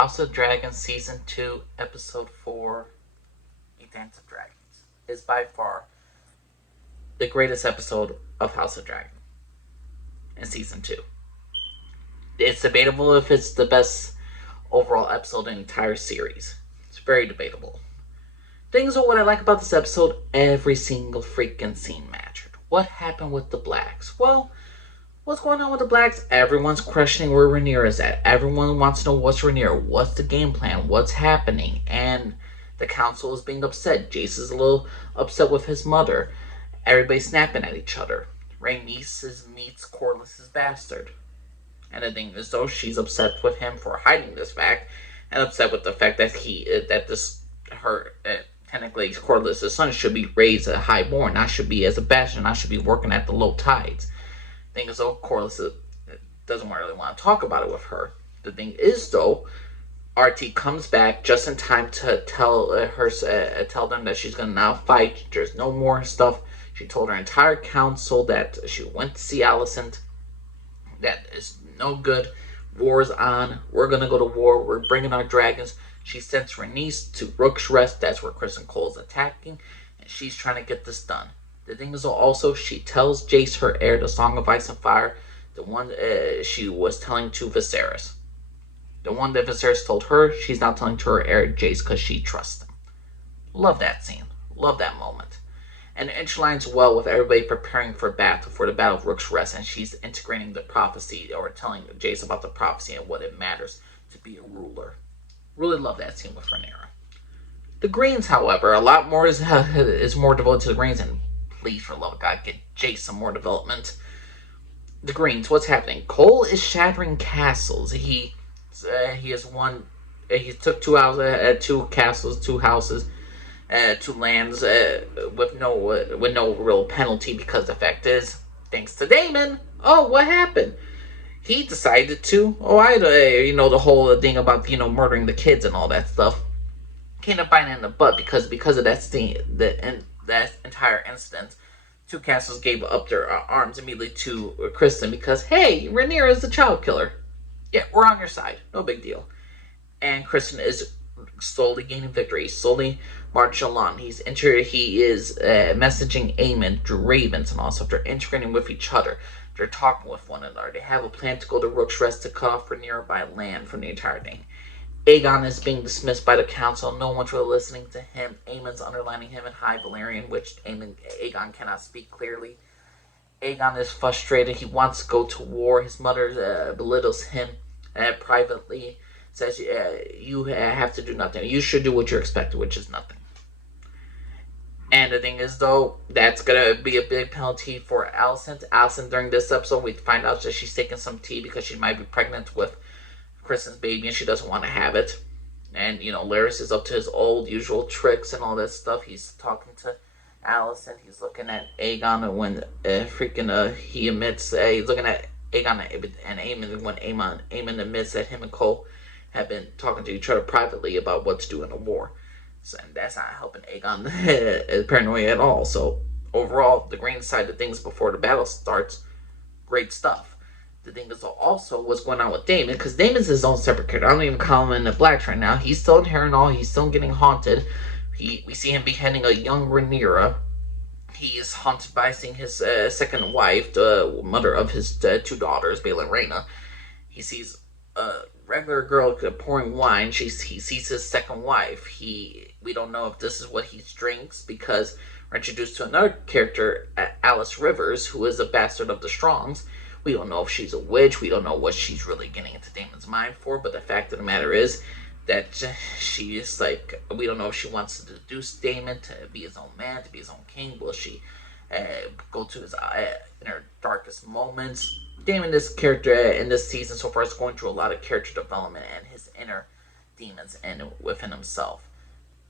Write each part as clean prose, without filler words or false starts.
House of Dragons Season 2, Episode 4, A Dance of Dragons, is by far the greatest episode of House of Dragon in Season 2. It's debatable if it's the best overall episode in the entire series. It's very debatable. Things are what I like about this episode, every single freaking scene mattered. What happened with the blacks? Well, what's going on with the blacks? Everyone's questioning where Rhaenyra is at. Everyone wants to know what's Rhaenyra, what's the game plan, what's happening, and the council is being upset. Jace is a little upset with his mother. Everybody's snapping at each other. Rhaenys meets Corlys's bastard. And the thing is, though, she's upset with him for hiding this fact, and upset with the fact that technically Corlys's son should be raised a highborn, not should be as a bastard, not should be working at the low tides. The thing is, though, Corlys doesn't really want to talk about it with her. The thing is, though, RT comes back just in time to tell them that she's gonna now fight. There's no more stuff. She told her entire council that she went to see Alicent. That is no good. War's on. We're gonna go to war. We're bringing our dragons. She sends Rhaenys to Rook's Rest. That's where Criston Cole is attacking, and she's trying to get this done. The thing is, also, she tells Jace, her heir, the Song of Ice and Fire, the one she was telling to Viserys. The one that Viserys told her, she's now telling to her heir, Jace, because she trusts him. Love that scene. Love that moment. And it interlines well with everybody preparing for the Battle of Rook's Rest, and she's integrating the prophecy, or telling Jace about the prophecy and what it matters to be a ruler. Really love that scene with Rhaenyra. The Greens, however, a lot more is more devoted to the Greens, and please, for the love of God, get Jace some more development. The Greens, what's happening? Cole is shattering castles. He has won. He took two castles, two houses, two lands with no real penalty, because the fact is, thanks to Daemon. Oh, what happened? He decided to. The whole thing about murdering the kids and all that stuff came to bite in the butt, because of that entire incident. Two castles gave up their arms immediately to Criston, because hey, Rhaenyra is the child killer. Yeah, we're on your side. No big deal. And Criston is slowly gaining victory, slowly marching along. He is messaging Aemon through ravens, and also they're integrating with each other. They're talking with one another. They have a plan to go to Rook's Rest to cut off Rhaenyra by land from the entire thing. Aegon is being dismissed by the council. No one's really listening to him. Aemon's underlining him in High Valyrian, which Aegon cannot speak clearly. Aegon is frustrated. He wants to go to war. His mother belittles him privately. Says, you have to do nothing. You should do what you're expected, which is nothing. And the thing is, though, that's going to be a big penalty for Alicent. Alicent, during this episode, we find out that she's taking some tea because she might be pregnant with Criston's baby, and she doesn't want to have it. And, Larys is up to his old usual tricks and all that stuff. He's talking to Alicent. He's looking at Aegon, and when he admits, he's looking at Aegon and Aemon when Aemon admits that him and Cole have been talking to each other privately about what to do in a war. So, and that's not helping Aegon paranoia at all. So, overall, the green side of things before the battle starts, great stuff. The thing is also what's going on with Daemon, because Daemon's his own separate character. I don't even call him in the Blacks right now. He's still in Harrenhal. He's still getting haunted. We see him beheading a young Rhaenyra. He is haunted by seeing his second wife, the mother of his two daughters, Baela and Rhaena. He sees a regular girl pouring wine. He sees his second wife. We don't know if this is what he drinks, because we're introduced to another character, Alice Rivers, who is a bastard of the Strongs. We don't know if she's a witch. We don't know what she's really getting into Daemon's mind for, but the fact of the matter is that she is we don't know if she wants to seduce Daemon to be his own man, to be his own king. Will she go to his inner darkest moments? Daemon, this character in this season so far, is going through a lot of character development and his inner demons and within himself,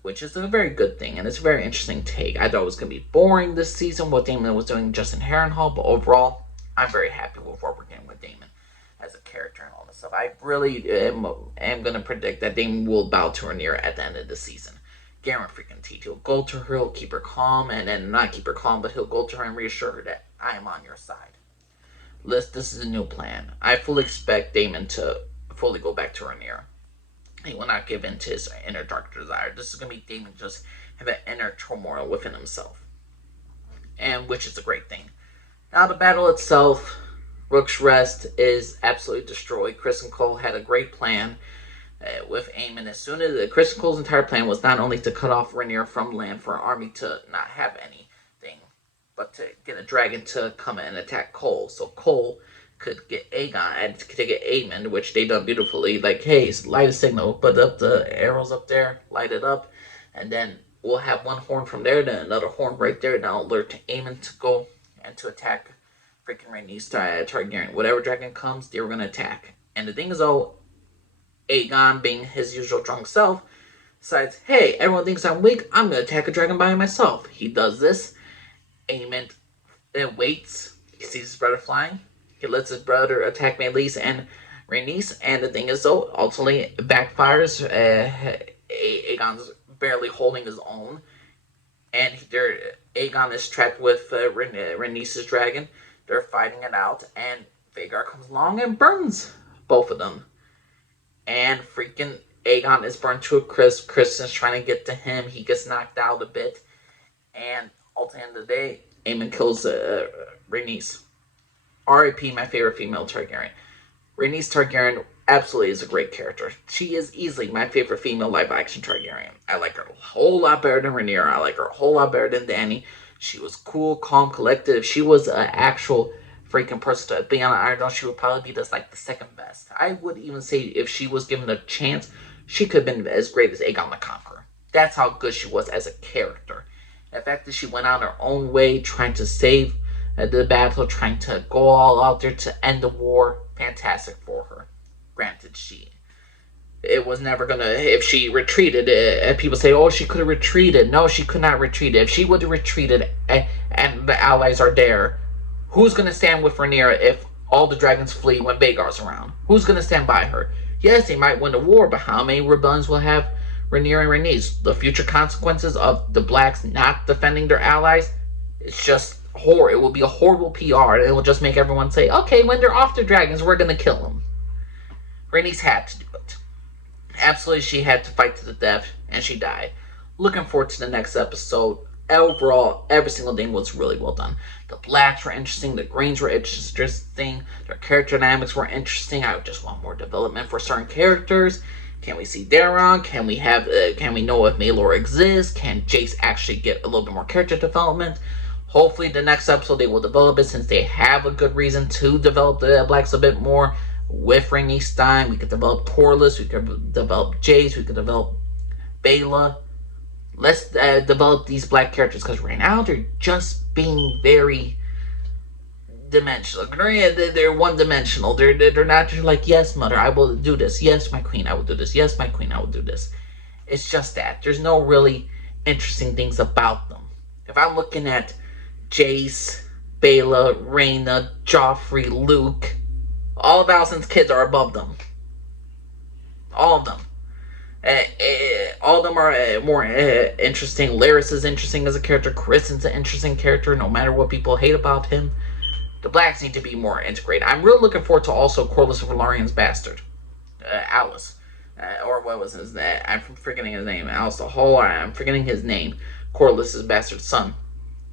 which is a very good thing, and it's a very interesting take. I thought it was going to be boring this season, what Daemon was doing just in Harrenhal, but overall, I'm very happy with what we're getting with Daemon as a character and all this stuff. I really am going to predict that Daemon will bow to Rhaenyra at the end of the season. Guaranteed. He'll go to her, he'll keep her calm, and then not keep her calm, but he'll go to her and reassure her that I am on your side. This is a new plan. I fully expect Daemon to fully go back to Rhaenyra. He will not give in to his inner dark desire. This is going to be Daemon just have an inner turmoil within himself, and which is a great thing. Now the battle itself, Rook's Rest is absolutely destroyed. Criston Cole had a great plan with Aemon. As soon as Criston Cole's entire plan was not only to cut off Rhaenyra from land for an army to not have anything, but to get a dragon to come and attack Cole, so Cole could get Aegon and to get Aemon, which they done beautifully. Like, hey, light a signal, put up the arrows up there, light it up, and then we'll have one horn from there, then another horn right there. Now alert Aemon to go and to attack freaking Rhaenys Targaryen. Whatever dragon comes, they were gonna attack. And the thing is, though, Aegon, being his usual drunk self, decides, hey, everyone thinks I'm weak, I'm gonna attack a dragon by myself. He does this. Aemon waits. He sees his brother flying. He lets his brother attack Meleys and Rhaenys. And the thing is, though, ultimately it backfires. Aegon's barely holding his own. And Aegon is trapped with Rhaenys' dragon. They're fighting it out. And Vhagar comes along and burns both of them. And freaking Aegon is burned to a crisp. Criston's trying to get to him. He gets knocked out a bit. And at the end of the day, Aemon kills Rhaenys. R.I.P. my favorite female Targaryen. Rhaenys Targaryen absolutely is a great character. She is easily my favorite female live-action Targaryen. I like her a whole lot better than Rhaenyra. I like her a whole lot better than Dany. She was cool, calm, collected. If she was an actual freaking person to be on an Iron Throne, she would probably be just like the second best. I would even say if she was given a chance, she could have been as great as Aegon the Conqueror. That's how good she was as a character. The fact that she went on her own way, trying to save the battle, trying to go all out there to end the war, fantastic for her. Granted, it was never gonna, if she retreated, people say, oh, she could have retreated. No, she could not retreat. If she would have retreated and the allies are there, who's gonna stand with Rhaenyra if all the dragons flee when Vhagar's around? Who's gonna stand by her? Yes, they might win the war, but how many rebellions will have Rhaenyra and Rhaenys? The future consequences of the Blacks not defending their allies, it's just horror. It will be a horrible PR, and it will just make everyone say, okay, when they're off the dragons, we're gonna kill them. Rhaenys had to do it. Absolutely, she had to fight to the death, and she died. Looking forward to the next episode. Overall, every single thing was really well done. The Blacks were interesting, the Greens were interesting, their character dynamics were interesting. I just want more development for certain characters. Can we see Daeron? Can we know if Maelor exists? Can Jace actually get a little bit more character development? Hopefully the next episode they will develop it, since they have a good reason to develop the Blacks a bit more. With Rhaenys Stein, we could develop Corlys, we could develop Jace, we could develop Baela. Let's develop these Black characters, because right now they're just being very dimensional. They're one-dimensional. They're not just like, yes, mother, I will do this. Yes, my queen, I will do this. Yes, my queen, I will do this. It's just that. There's no really interesting things about them. If I'm looking at Jace, Baela, Rhaena, Joffrey, Luke, all of Alicent's kids are above them. All of them. All of them are more interesting. Larys is interesting as a character. Criston's an interesting character, no matter what people hate about him. The Blacks need to be more integrated. I'm really looking forward to also Corlys Velaryon's bastard. Alice. Or what was his name? I'm forgetting his name. Alice the Whole. I'm forgetting his name. Corlys' bastard son.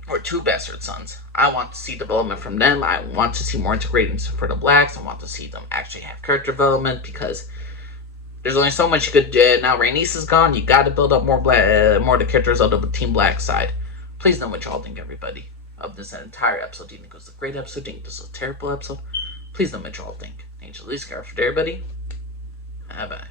Or two bastard sons. I want to see development from them. I want to see more integration for the Blacks. I want to see them actually have character development, because there's only so much you could do. Now Rhaenys is gone. You got to build up more of the characters of the Team Black side. Please know what y'all think, everybody, of this entire episode. Do you think it was a great episode? Do you think this was a terrible episode? Please know what y'all think. Angel Lee's for everybody. Bye bye.